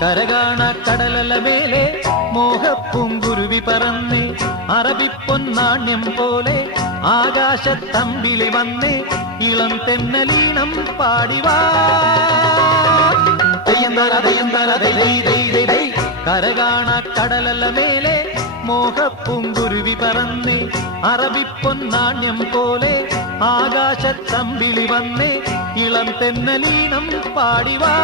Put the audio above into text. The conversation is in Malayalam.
കരകാണ കടലല മേലെ മോഹപ്പൂങ്കുരുവി പറന്നേ അറബിപ്പൊന്നാണ്യം പോലെ ആകാശത്തമ്പിളി വന്നേ ഇളം തെന്നലീണം പാടിവാ കരകാണ കടലല മേലെ മോഹപ്പൂങ്കുരുവി പറന്നേ അറബിപ്പൊന്നാണ്യം പോലെ ആകാശത്തമ്പിളി വന്നേ ഇളം തെന്നലീണം പാടിവാ.